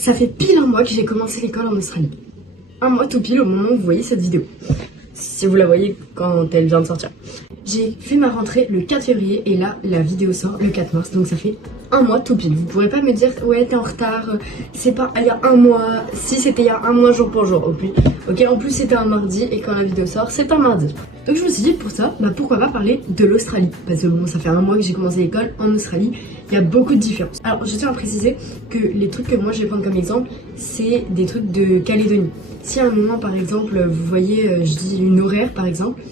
Ça fait pile un mois que j'ai commencé l'école en Australie. Un mois tout pile au moment où vous voyez cette vidéo. Si vous la voyez quand elle vient de sortir. J'ai fait ma rentrée le 4 février et là la vidéo sort le 4 mars, donc ça fait un mois tout pile. Vous pourrez pas me dire ouais t'es en retard, c'est pas il y a un mois, si c'était il y a un mois jour pour jour. Ok, en plus c'était un mardi et quand la vidéo sort c'est un mardi. Donc je me suis dit pour ça, pourquoi pas parler de l'Australie. Parce que bon, ça fait un mois que j'ai commencé l'école en Australie, il y a beaucoup de différences. Alors je tiens à préciser que les trucs que moi je vais prendre comme exemple, c'est des trucs de Calédonie. Si à un moment par exemple vous voyez, je dis une horaire par exemple,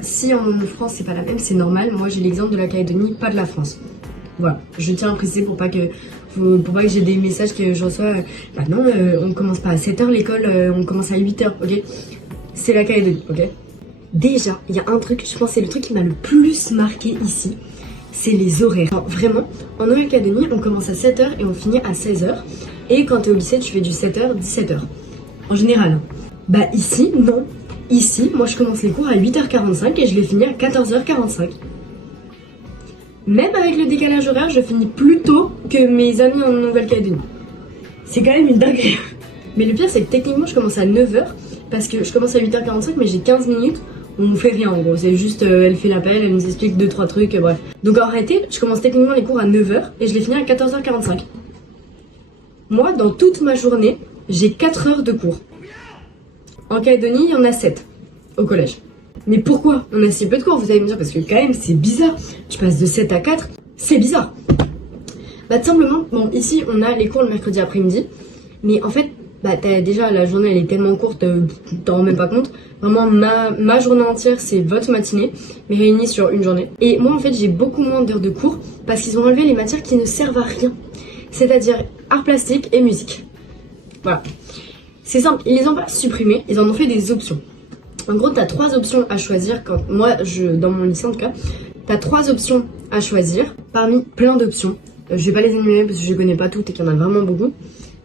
si en France c'est pas la même, c'est normal. Moi j'ai l'exemple de la Calédonie, pas de la France. Voilà, je tiens à préciser pour pas que j'ai des messages que je reçois. Non, on commence pas à 7h l'école, on commence à 8h, ok. C'est la Calédonie, ok. Déjà, il y a un truc, je pense que c'est le truc qui m'a le plus marqué ici, c'est les horaires. Alors, vraiment, en Nouvelle-Calédonie, on commence à 7h et on finit à 16h. Et quand t'es au lycée, tu fais du 7h, 17h. En général. Ici, non. Ici, moi je commence les cours à 8h45 et je les finis à 14h45. Même avec le décalage horaire, je finis plus tôt que mes amis en Nouvelle-Calédonie. C'est quand même une dinguerie. Mais le pire, c'est que techniquement, je commence à 9h parce que je commence à 8h45, mais j'ai 15 minutes. On fait rien en gros, c'est juste elle fait l'appel, elle nous explique 2-3 trucs, bref. Donc en réalité, je commence techniquement les cours à 9h et je les finis à 14h45. Moi, dans toute ma journée, j'ai 4 heures de cours. En Calédonie, il y en a 7 au collège. Mais pourquoi on a si peu de cours? Vous allez me dire, parce que quand même, c'est bizarre. Tu passes de 7 à 4, c'est bizarre. Tout simplement, bon, ici, on a les cours le mercredi après-midi. Mais en fait, déjà, la journée, elle est tellement courte, t'en rends même pas compte. Vraiment, ma journée entière, c'est votre matinée, mais réunie sur une journée. Et moi, en fait, j'ai beaucoup moins d'heures de cours parce qu'ils ont enlevé les matières qui ne servent à rien. C'est-à-dire art plastique et musique. Voilà. C'est simple, ils les ont pas supprimés, ils en ont fait des options. En gros, t'as 3 options à choisir. Dans mon lycée en tout cas, t'as 3 options à choisir parmi plein d'options. Je vais pas les énumérer parce que je les connais pas toutes et qu'il y en a vraiment beaucoup.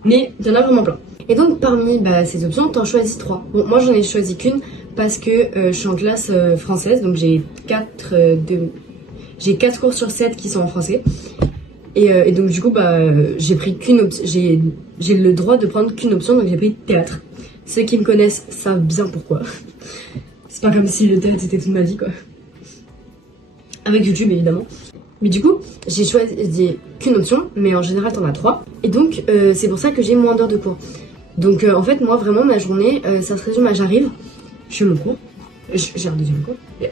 Mais il y en a vraiment plein. Et donc parmi ces options, t'en choisis 3. Bon, moi j'en ai choisi qu'une parce que je suis en classe française, donc j'ai 4 cours sur 7 qui sont en français. Et donc du coup j'ai pris qu'une option. J'ai le droit de prendre qu'une option, donc j'ai pris théâtre. Ceux qui me connaissent savent bien pourquoi. C'est pas comme si le théâtre c'était toute ma vie quoi. Avec YouTube évidemment. Mais du coup, j'ai choisi qu'une option, mais en général t'en as 3. Et donc c'est pour ça que j'ai moins d'heures de cours. Donc en fait moi vraiment ma journée, ça se résume à j'arrive, je fais mon cours, j'ai un deuxième cours, et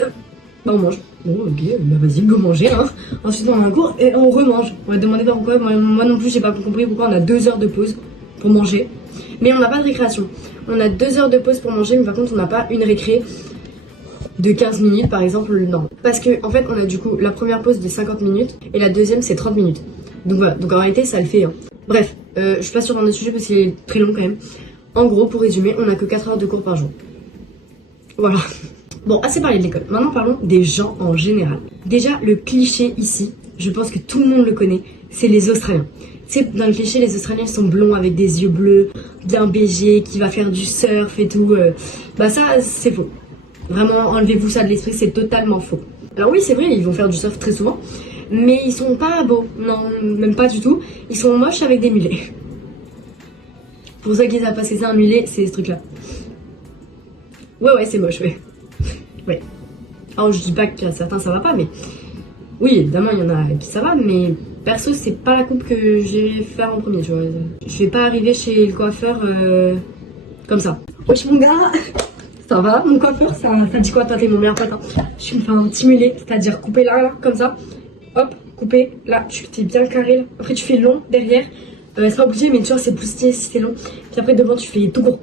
on mange. Bon ok, vas-y, go manger hein. Ensuite on a un cours et on remange. On va demander pas pourquoi, moi non plus j'ai pas compris pourquoi on a 2 heures de pause pour manger. Mais on n'a pas de récréation. On a 2 heures de pause pour manger, mais par contre on n'a pas une récré de 15 minutes par exemple, non. Parce que en fait on a du coup la première pause de 50 minutes et la deuxième c'est 30 minutes. Donc voilà, donc en réalité ça le fait hein. Bref, je suis pas sûre dans le sujet parce qu'il est très long quand même. En gros, pour résumer, on a que 4 heures de cours par jour. Voilà. Bon, assez parlé de l'école. Maintenant parlons des gens en général. Déjà, le cliché ici, je pense que tout le monde le connaît, c'est les Australiens. Tu sais, dans le cliché, les Australiens sont blonds avec des yeux bleus, bien BG, qui va faire du surf et tout. Ça, c'est faux. Vraiment, enlevez-vous ça de l'esprit, c'est totalement faux. Alors oui, c'est vrai, ils vont faire du surf très souvent, mais ils sont pas beaux. Non, même pas du tout. Ils sont moches avec des mulets. Pour ceux qui savent pas ce que c'est un mulet, c'est ce truc-là. Ouais, c'est moche, ouais. Ouais. Alors, je dis pas qu'il y a certains, ça va pas, mais... Oui, évidemment, il y en a qui ça va, mais... Perso, c'est pas la coupe que je vais faire en premier, tu vois. Je vais pas arriver chez le coiffeur comme ça. Wesh mon gars, ça va mon coiffeur, ça dit quoi? Toi t'es mon meilleur pote hein. Je me fais un petit mulet, c'est-à-dire couper là, comme ça. Hop, couper là, tu t'es bien carré là. Après tu fais long derrière. C'est pas obligé, mais tu vois c'est plus stylé si c'est long. Puis après devant tu fais tout court.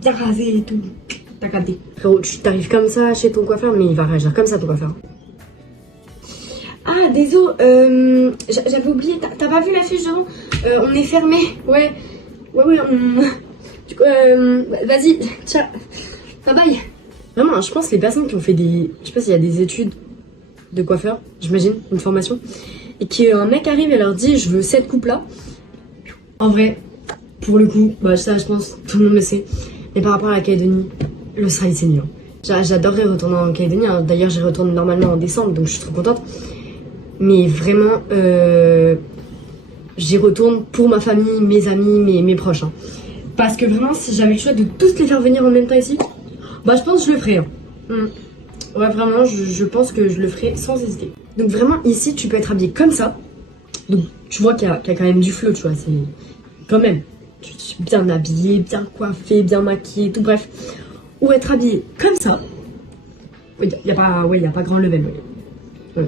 Bien rasé et tout. T'as capté. Frérot, tu t'arrives comme ça chez ton coiffeur, mais il va réagir comme ça ton coiffeur. Ah, désolé, j'avais oublié, t'as pas vu l'affiche devant? On est fermé, ouais, du coup, vas-y, ciao, bye bye. Vraiment, je pense que les personnes qui ont fait je sais pas s'il y a des études de coiffeur, j'imagine, une formation, et qu'un mec arrive et leur dit, je veux cette coupe-là. En vrai, pour le coup, ça, je pense, tout le monde le sait, mais par rapport à la Calédonie, l'Australie, c'est mieux. J'adorerais retourner en Calédonie, hein. D'ailleurs, j'y retourne normalement en décembre, donc je suis trop contente. Mais vraiment, j'y retourne pour ma famille, mes amis, mes proches. Hein. Parce que vraiment, si j'avais le choix de tous les faire venir en même temps ici, bah je pense que je le ferais. Hein. Ouais, vraiment, je pense que je le ferais sans hésiter. Donc vraiment, ici, tu peux être habillé comme ça. Donc tu vois qu'il y a quand même du flow, tu vois, c'est quand même. Tu es bien habillé, bien coiffé, bien maquillé, tout bref. Ou être habillé comme ça. Il n'y a pas grand level. Ouais.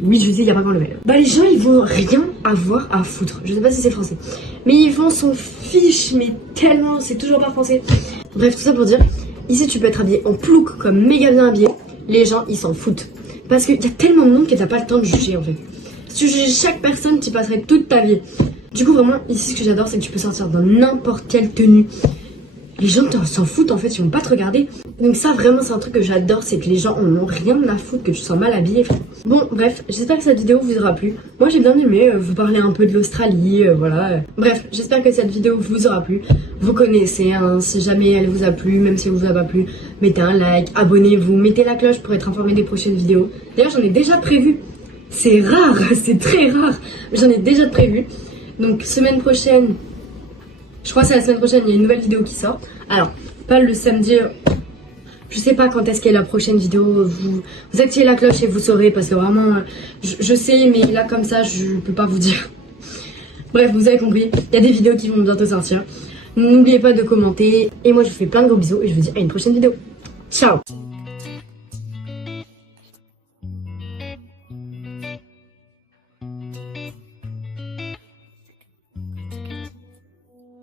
Oui, je disais, il n'y a pas grand level. Bah les gens, ils vont rien avoir à foutre. Je sais pas si c'est français. Mais ils vont s'en fiche, mais tellement, c'est toujours pas français. Bref, tout ça pour dire, ici tu peux être habillé en plouc, comme méga bien habillé. Les gens, ils s'en foutent. Parce qu'il y a tellement de monde que t'as pas le temps de juger en fait. Si tu juges chaque personne, tu passerais toute ta vie. Du coup, vraiment, ici, ce que j'adore, c'est que tu peux sortir dans n'importe quelle tenue. Les gens s'en foutent, en fait, ils vont pas te regarder. Donc ça, vraiment, c'est un truc que j'adore, c'est que les gens en ont rien à foutre, que tu sois mal habillé. Bon, bref, j'espère que cette vidéo vous aura plu. Moi, j'ai bien aimé vous parler un peu de l'Australie, voilà. Bref, j'espère que cette vidéo vous aura plu. Vous connaissez, hein, si jamais elle vous a plu, même si elle vous a pas plu, mettez un like, abonnez-vous, mettez la cloche pour être informé des prochaines vidéos. D'ailleurs, j'en ai déjà prévu. C'est rare, c'est très rare. J'en ai déjà prévu. Donc, semaine prochaine, je crois que c'est la semaine prochaine, il y a une nouvelle vidéo qui sort. Alors, pas le samedi, je sais pas quand est-ce qu'est la prochaine vidéo. Vous activez la cloche et vous saurez, parce que vraiment, je sais, mais là, comme ça, je peux pas vous dire. Bref, vous avez compris, il y a des vidéos qui vont bientôt sortir. N'oubliez pas de commenter. Et moi, je vous fais plein de gros bisous et je vous dis à une prochaine vidéo. Ciao!